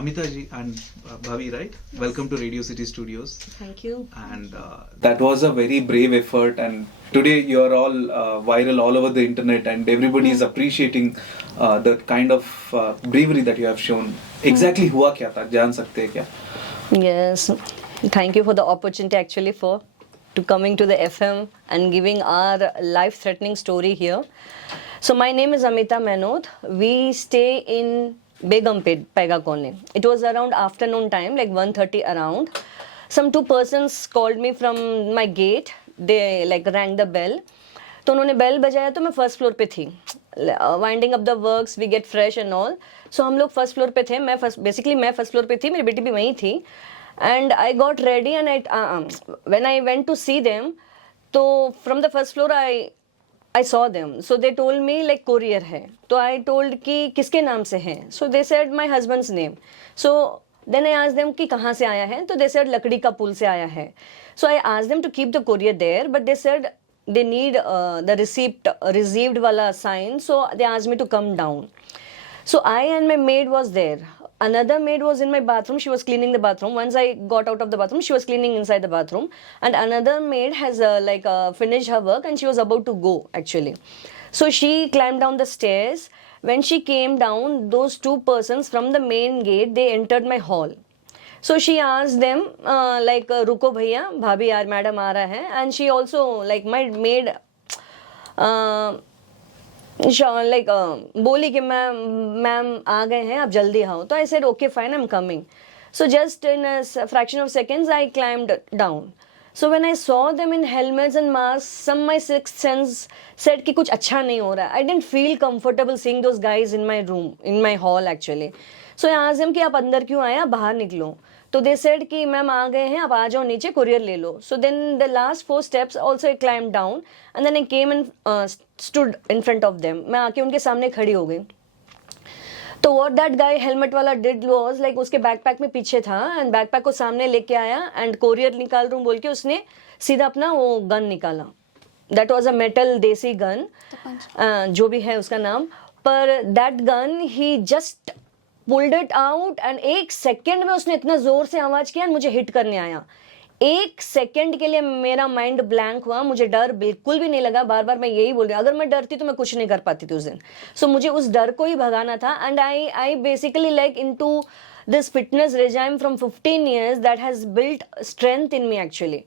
Amita ji and Bhavi, right? Welcome to Radio City Studios. Thank you. And that was a very brave effort, and today you are all viral all over the internet, and everybody is appreciating the kind of bravery that you have shown. Exactly हुआ क्या था, जान सकते हैं क्या? Yes, thank you for the opportunity actually for to coming to the FM and giving our life-threatening story here. So my name is Amita Manod. We stay in Begumpet, Pega Colony. It was around afternoon time, like 1:30 around. Some two persons called me from my gate. They like rang the bell. तो उन्होंने bell बजाया तो मैं first floor पे थी. Winding up the works, we get fresh and all. So हम लोग first floor पे थे. मैं फर्स्ट फ्लोर पे थी, मेरी बेटी भी वहीं थी. And I got ready and when I went to see them, तो from the first floor I saw them. So they told me like courier है. तो I told कि किसके नाम से है. So they said my husband's name. So then I asked them कि कहाँ से आया है. तो they said लकड़ी का पुल से आया है. So I asked them to keep the courier there, but they said they need the received wala sign. So they asked me to come down. So I and my maid was there. Another maid was in my bathroom. She was cleaning the bathroom. Once I got out of the bathroom, she was cleaning inside the bathroom. And another maid has finished her work and she was about to go actually. So she climbed down the stairs. When she came down, those two persons from the main gate, they entered my hall. So she asked them रुको भैया, भाभी यार madam आ रहा है. And she also like my maid बोली कि ma'am आ गए हैं, आप जल्दी आओ. तो I said okay fine, I am coming. So just in a fraction of seconds I climbed down. So when I saw them in helmets and mask, some my sixth sense said कि कुछ अच्छा नहीं हो रहा है. I didn't feel comfortable seeing those guys in my room, in my hall actually. So I asked them कि आप अंदर क्यों आए, आप बाहर निकलो. तो दे सेड कि मैम आ गए हैं, आप आ जाओ नीचे, कुरियर ले लो. So then the last 4 steps also I climb down and then I came and stood in front of them. मैं आके उनके सामने खड़ी हो गई. तो व्हाट दैट गाय हेलमेट वाला डिड वाज लाइक उसके बैकपैक में पीछे था एंड बैकपैक को सामने लेके आया एंड कोरियर निकाल दूं बोल के उसने सीधा अपना वो गन निकाला. दैट वाज अ मेटल देसी गन, जो भी है उसका नाम. पर that gun he just pulled it out and 1 second में उसने इतना जोर से आवाज किया, मुझे हिट करने आया. 1 सेकेंड के लिए मेरा माइंड ब्लैंक हुआ. मुझे डर बिल्कुल भी नहीं लगा. बार बार मैं यही बोल रही हूँ, अगर मैं डरती तो मैं कुछ नहीं कर पाती थी उस दिन. सो मुझे उस डर को ही भगाना था. And I basically like into this fitness regime from 15 years that has built strength in me actually.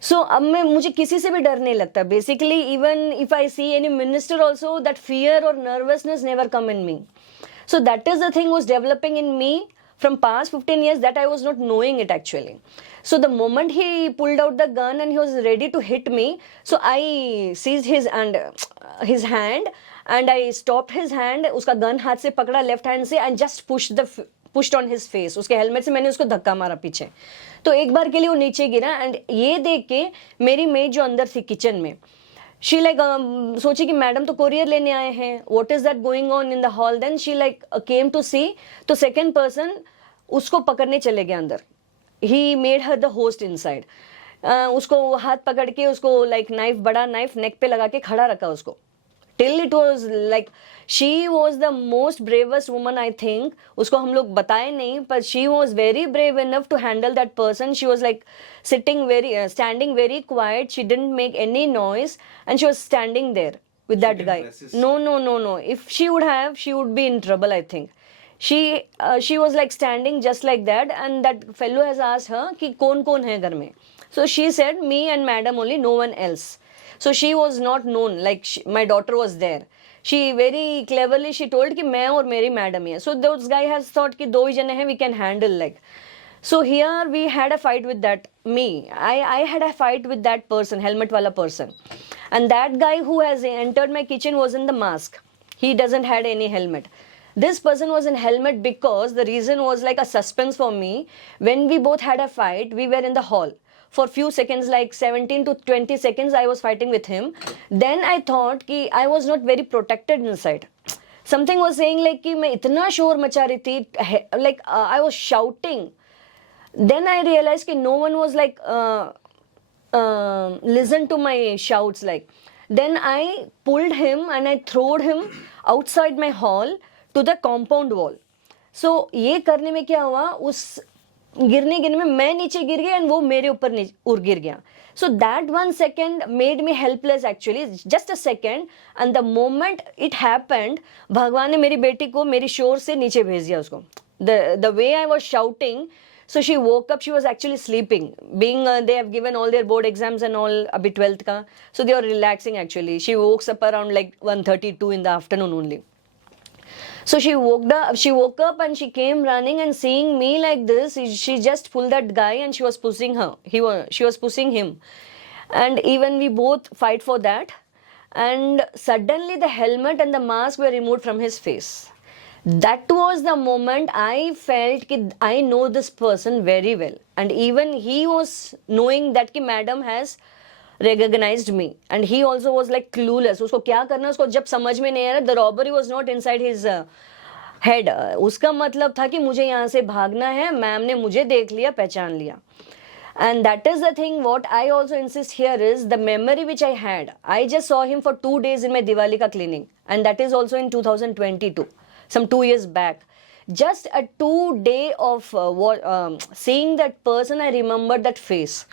So अब मुझे किसी से भी डर नहीं लगता. Basically even if I see any minister also, that fear और nervousness never come in me. So that is the thing was developing in me from past 15 years that I was not knowing it actually. So the moment he pulled out the gun and he was ready to hit me, so I seized his hand and I stopped his hand. उसका gun हाथ से पकड़ा left hand से and just pushed on his face. उसके helmet से मैंने उसको धक्का मारा पीछे. तो एक बार के लिए वो नीचे गिरा एंड ये देख के मेरी मेड जो अंदर थी किचन में, शी लाइक सोची कि मैडम तो कोरियर लेने आए हैं, what is that going on in the hall. Then she like came to see. तो सेकेंड पर्सन उसको पकड़ने चले गए अंदर. He made her the host inside. उसको हाथ पकड़ के उसको लाइक नाइफ, बड़ा नाइफ नेक पे लगा के खड़ा रखा उसको. Till it was like she was the most bravest woman I think. उसको हम लोग बताए नहीं, पर she was very brave enough to handle that person. She was like standing very quiet. She didn't make any noise and she was standing there with that guy. No. If she would have, she would be in trouble, I think. She was like standing just like that and that fellow has asked her कि कौन है घर में. So she said me and madam only, no one else. So she was not known, like my daughter was there. She very cleverly she told कि मैं और मेरी madam ही है. So those guy has thought कि 2 ही जने हैं, we can handle like. So here we had a fight with that I had a fight with that person, helmet wala person. And that guy who has entered my kitchen was in the mask. He doesn't had any helmet. This person was in helmet because the reason was like a suspense for me. When we both had a fight, we were in the hall. For few seconds, like 17 to 20 seconds, I was fighting with him. Then I thought कि I was not very protected inside. Something was saying like कि मैं इतना शोर मचा रही थी, like I was shouting. Then I realized that no one was like listen to my shouts like. Then I pulled him and I throwed him outside my hall to the compound wall. सो ये करने में क्या हुआ, उस गिरने में मैं नीचे गिर गया एंड वो मेरे ऊपर गिर गया. So that 1 second made me helpless actually, just a second. And the moment it happened, भगवान ने मेरी बेटी को मेरी शोर से नीचे भेज दिया उसको. The way I was shouting, so she woke up, she was actually sleeping. Being they have given all their board exams and all अभी 12th का, so they were relaxing actually. She woke up around like 1:32 in the afternoon only. So she woke up and she came running and seeing me like this, she just pulled that guy and she was pushing her. She was pushing him. And even we both fight for that. And suddenly the helmet and the mask were removed from his face. That was the moment I felt that I know this person very well. And even he was knowing that ki madam has recognized me, and he also was like clueless. उसको क्या करना उसको जब समझ में नहीं आ रहा. The robbery was not inside his head. उसका मतलब था कि मुझे यहाँ से भागना है, मैम ने मुझे देख लिया, पहचान लिया. And that is the thing what I also insist here is the memory which I had. I just saw him for 2 days in my Diwali ka cleaning, and that is also in 2022, some 2 years back. Just a 2 day of seeing that person, I remembered that face.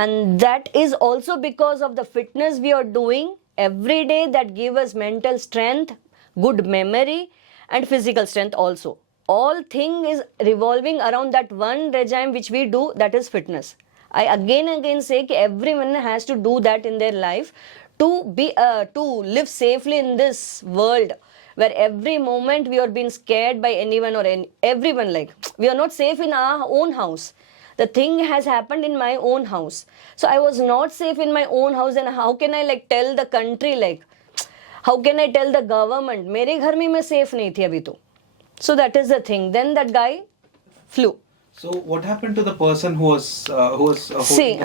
And that is also because of the fitness we are doing every day that give us mental strength, good memory and physical strength also. All thing is revolving around that one regime which we do, that is fitness. I again say that everyone has to do that in their life to live safely in this world where every moment we are being scared by anyone or everyone. Like we are not safe in our own house. The thing has happened in my own house. So I was not safe in my own house, and how can I like tell the country, like how can I tell the government? मेरे घर में मैं safe नहीं थी अभी तो. So that is the thing. Then that guy flew. So what happened to the person who was See,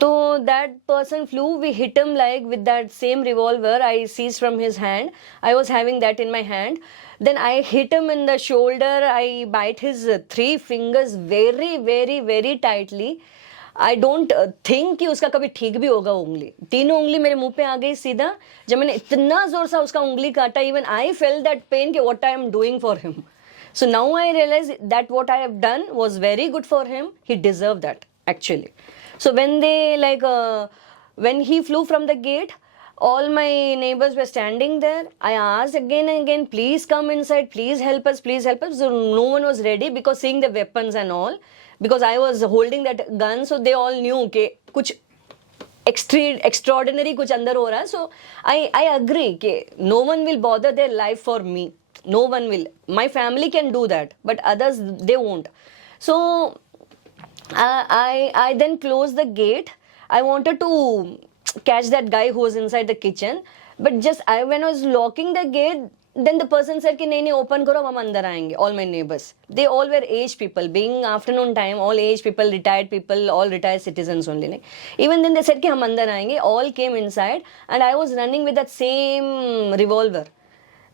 so that person flew. We hit him like with that same revolver I seized from his hand. I was having that in my hand. Then I hit him in the shoulder. I bite his 3 fingers very, very, very tightly. I don't think कि उसका कभी ठीक भी होगा उंगली. 3 उंगली मेरे मुंह पे आ गई सीधा. जब मैंने इतना जोर से उसका उंगली काटा, even I felt that pain कि what I am doing for him. So now I realize that what I have done was very good for him. He deserved that actually. So when they when he flew from the gate, all my neighbors were standing there. I asked again and again, please come inside, please help us, please help us. So no one was ready because seeing the weapons and all, because I was holding that gun, so they all knew कि कुछ extraordinary कुछ अंदर हो रहा है. So I agree कि no one will bother their life for me. No one will. My family can do that, but others they won't. So I then closed the gate. I wanted to catch that guy who was inside the kitchen, but just when I was locking the gate, then the person said कि नहीं open करो, हम अंदर आएंगे. All my neighbors, they all were aged people. Being afternoon time, all aged people, retired people, all retired citizens only. Even then they said कि हम अंदर आएंगे. All came inside, and I was running with that same revolver.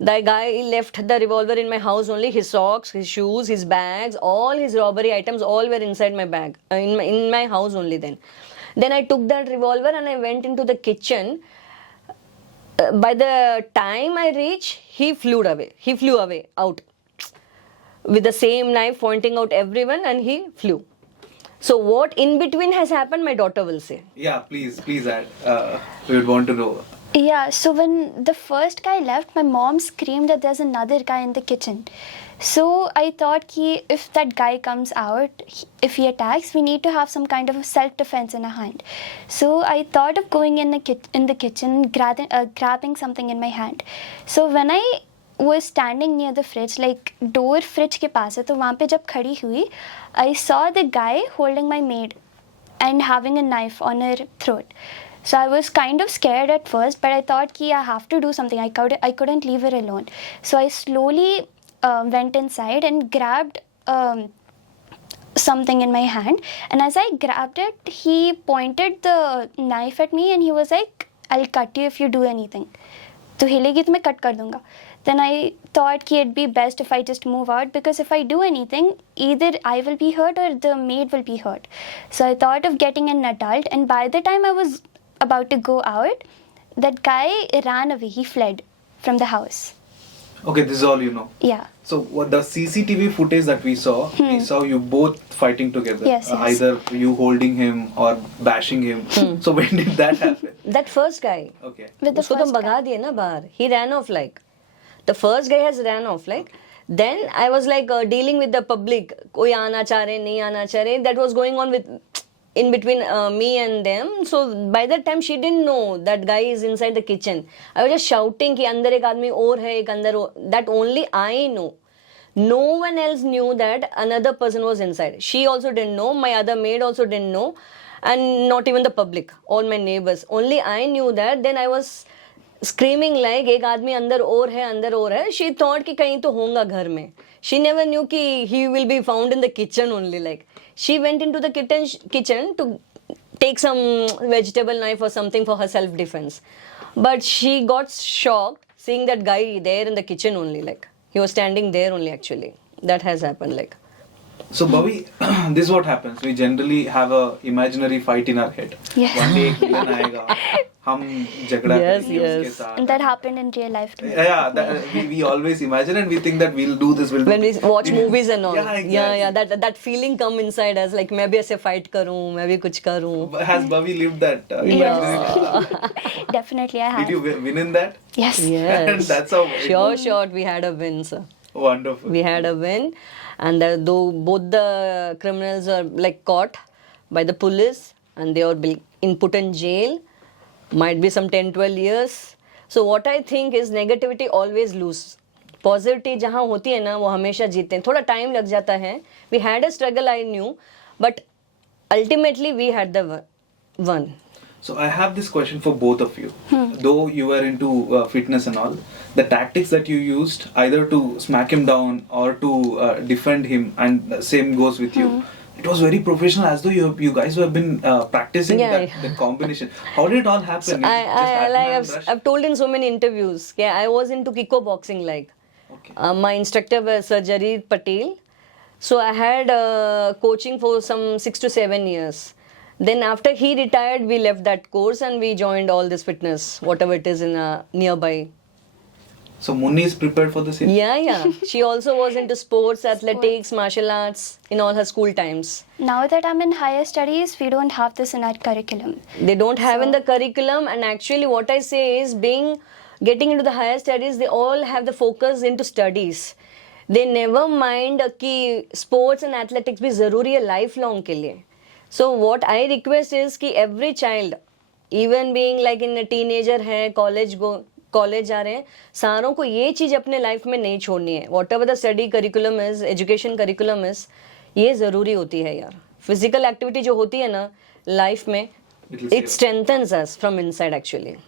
The guy left the revolver in my house only. His socks, his shoes, his bags, all his robbery items, all were inside my bag, in my house only. Then I took that revolver and I went into the kitchen. By the time I reached, he flew away. He flew away out with the same knife pointing out everyone, and he flew. So what in between has happened, my daughter will say. Yeah, please add. We would want to know. Yeah, so when the first guy left, my mom screamed that there's another guy in the kitchen. So I thought ki if that guy comes out, if he attacks, we need to have some kind of self-defense in our hand. So I thought of going in the kitchen, grabbing something in my hand. So when I was standing near the fridge, like door fridge के पास है, तो वहाँ पे जब खड़ी हुई, I saw the guy holding my maid and having a knife on her throat. So I was kind of scared at first, but I thought ki I have to do something. I couldn't leave her alone. So I slowly went inside and grabbed something in my hand. And as I grabbed it, he pointed the knife at me and he was like, I'll cut you if you do anything. तो हिलेगी तो मैं cut कर दूँगा. Then I thought कि it'd be best if I just move out, because if I do anything, either I will be hurt or the maid will be hurt. So I thought of getting an adult, and by the time I was about to go out, that guy ran away. He fled from the house. Okay, this is all you know. Yeah. So what the CCTV footage that we saw you both fighting together. Yes, yes. Either you holding him or bashing him. So when did that happen? That first guy. Okay. With the उसको तो first भगा guy. दिए ना बाहर. He ran off like. The first guy has ran off like. Then I was like dealing with the public. कोई आना चाह रहे नहीं आना चाह रहे. That was going on with in between me and them. So by that time she didn't know that guy is inside the kitchen. I was just shouting कि अंदर एक आदमी और है एक अंदर that only I know. No one else knew that another person was inside. She also didn't know. My other maid also didn't know. And not even the public, all my neighbors. Only I knew that. Then I was screaming like एक आदमी अंदर और है. She thought कि कहीं तो होगा घर में. She never knew कि he will be found in the kitchen only. Like she went into the kitchen to take some vegetable knife or something for her self defense. But she got shocked seeing that guy there in the kitchen only. Like he was standing there only actually. That has happened like. So Bhavi, this is what happens. We generally have a imaginary fight in our head. Yes. One day एक villain आएगा, हम झगड़ा Yes, करेंगे उसके yes. साथ. And that happened in real life too. Yeah, we always imagine and we think that we'll do this. When we watch movies and all. Yeah, exactly. That feeling come inside us like मैं भी ऐसे fight करूँ, मैं भी कुछ करूँ. Has Bhavi lived that imaginary? Definitely I have. Did you win in that? Yes. Yes. That's how. Sure, we had a win, sir. Wonderful. We had a win, and though both the criminals are like caught by the police and they are put in jail, might be some 10-12 years. So what I think is negativity always lose. Positivity जहाँ होती है ना वो हमेशा जीतते हैं. थोड़ा time लग जाता है. We had a struggle, I knew, but ultimately we had the one. So I have this question for both of you. Though you were into fitness and all, the tactics that you used either to smack him down or to defend him, and the same goes with you. It was very professional, as though you guys have been practicing that combination. How did it all happen? So Is it just adrenaline rush? I've told in so many interviews. Yeah, I was into kickboxing like. Okay. My instructor was Jarir Patel. So I had coaching for some 6 to 7 years. Then after he retired, we left that course and we joined all this fitness, whatever it is in nearby. So Munni is prepared for the same? Yeah. She also was into sports, athletics, martial arts in all her school times. Now that I'm in higher studies, we don't have this in our curriculum. They don't have in the curriculum, and actually what I say is getting into the higher studies, they all have the focus into studies. They never mind कि sports and athletics भी ज़रूरी है lifelong के लिए. So what I request is कि every child, even being like in a teenager है, college जा रहे हैं, सारों को ये चीज़ अपने लाइफ में नहीं छोड़नी है. Whatever the study curriculum is, education curriculum is, ये ज़रूरी होती है यार. Physical activity जो होती है ना लाइफ में, it strengthens us from inside actually.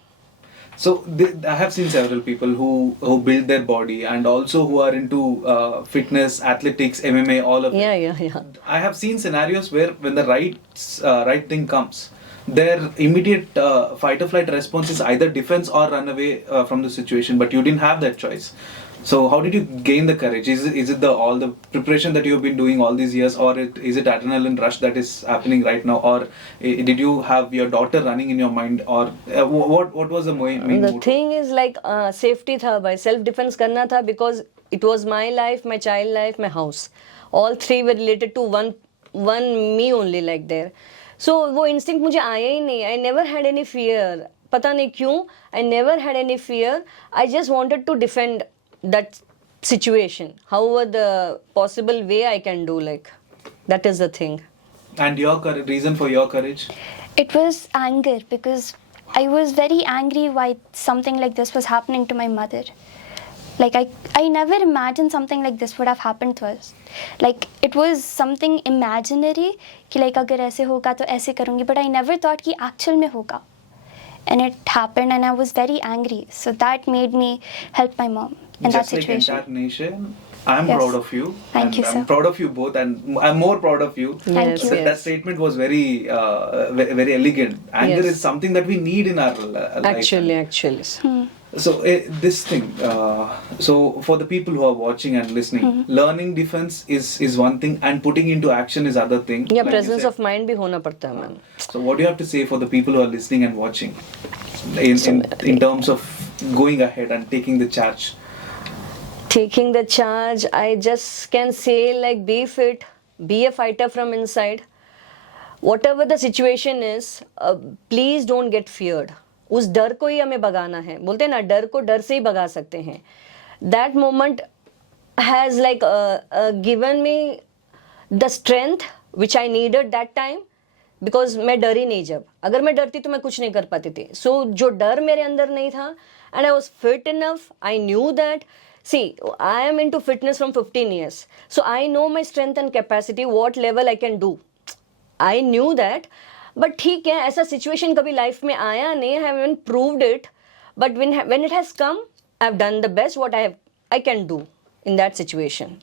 So I have seen several people who build their body and also who are into fitness, athletics, MMA, all of it. Yeah. I have seen scenarios where when the right thing comes, their immediate fight or flight response is either defense or run away from the situation. But you didn't have that choice. So how did you gain the courage? Is it all the preparation that you have been doing all these years, or is it adrenaline rush that is happening right now, or did you have your daughter running in your mind, or what was the main The motive? thing is like safety था भाई, self defense करना था because it was my life, my child life, my house. All three were related to one me only like there. So वो instinct मुझे आया ही नहीं. I never had any fear. पता नहीं क्यों. I never had any fear. I just wanted to defend that situation, however the possible way I can do, like that is the thing. And your reason for your courage? It was anger because I was very angry why something like this was happening to my mother. Like I never imagined something like this would have happened to us. Like it was something imaginary कि like अगर ऐसे होगा तो ऐसे करूँगी, but I never thought कि actual में होगा. And it happened and I was very angry. So that made me help my mom in that Just like situation. entire nation, I'm Yes. proud of you. Thank and you, I'm sir. proud of you both, and I'm more proud of you. Thank you. That statement was very, very elegant. Anger Yes. is something that we need in our life. Actually. So this thing, so for the people who are watching and listening, learning defense is one thing, and putting into action is other thing. Yeah, like you presence said. of mind भी होना पड़ता है ma'am. So what do you have to say for the people who are listening and watching, in terms of going ahead and taking the charge? Taking the charge, I just can say like be fit, be a fighter from inside. Whatever the situation is, please don't get feared. उस डर को ही हमें भगाना है. बोलते हैं ना डर को डर से ही भगा सकते हैं. That moment has like given me the strength which I needed that time. Because मैं डरी नहीं. जब अगर मैं डरती तो मैं कुछ नहीं कर पाती थी. सो जो डर मेरे अंदर नहीं था and I was fit enough. I knew that see I am into fitness from 15 years. So I know my strength and capacity what level I can do. I knew that. But ठीक है, ऐसा situation कभी life में आया नहीं. I haven't proved it, but when it has come, I have done the best what I can do in that situation.